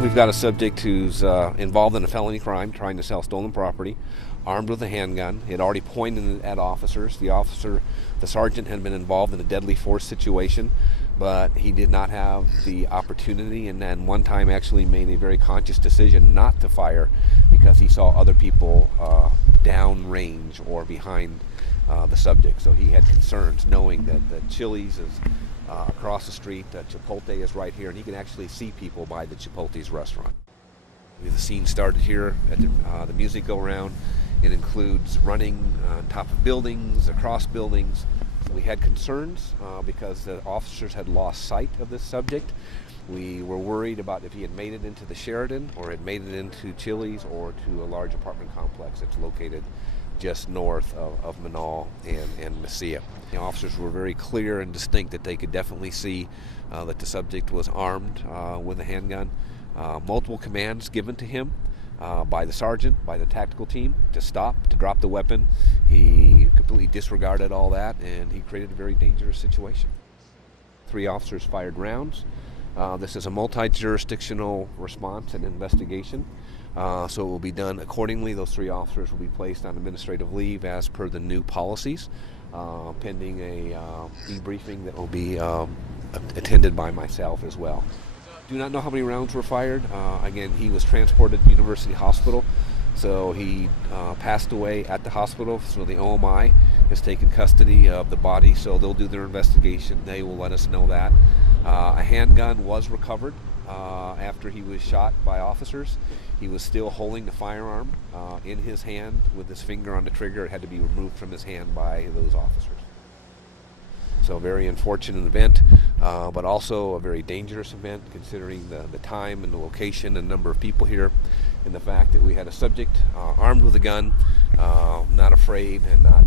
We've got a subject who's involved in a felony crime, trying to sell stolen property, armed with a handgun. He had already pointed it at officers. The sergeant, had been involved in a deadly force situation, but he did not have the opportunity, and then one time actually made a very conscious decision not to fire because he saw other people downrange or behind the subject. So he had concerns, knowing that the Chili's is across the street, Chipotle is right here, and he can actually see people by the Chipotle's restaurant. The scene started here at the music go-round. It includes running on top of buildings, across buildings. We had concerns because the officers had lost sight of this subject. We were worried about if he had made it into the Sheraton or had made it into Chili's or to a large apartment complex that's located just north of Manal and Mesilla. The officers were very clear and distinct that they could definitely see that the subject was armed with a handgun. Multiple commands given to him by the sergeant, by the tactical team, to stop, to drop the weapon. He completely disregarded all that, and he created a very dangerous situation. 3 officers fired rounds. This is a multi-jurisdictional response and investigation, so it will be done accordingly. Those 3 officers will be placed on administrative leave as per the new policies, pending a debriefing that will be attended by myself as well. Do not know how many rounds were fired. Again, he was transported to University Hospital, so he passed away at the hospital. So the OMI has taken custody of the body, so they'll do their investigation. They will let us know that. A handgun was recovered after he was shot by officers. He was still holding the firearm in his hand with his finger on the trigger. It had to be removed from his hand by those officers. So a very unfortunate event, but also a very dangerous event considering the time and the location and number of people here, and the fact that we had a subject armed with a gun, not afraid and not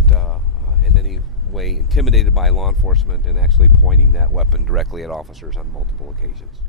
in any way intimidated by law enforcement, and actually pointing that weapon directly at officers on multiple occasions.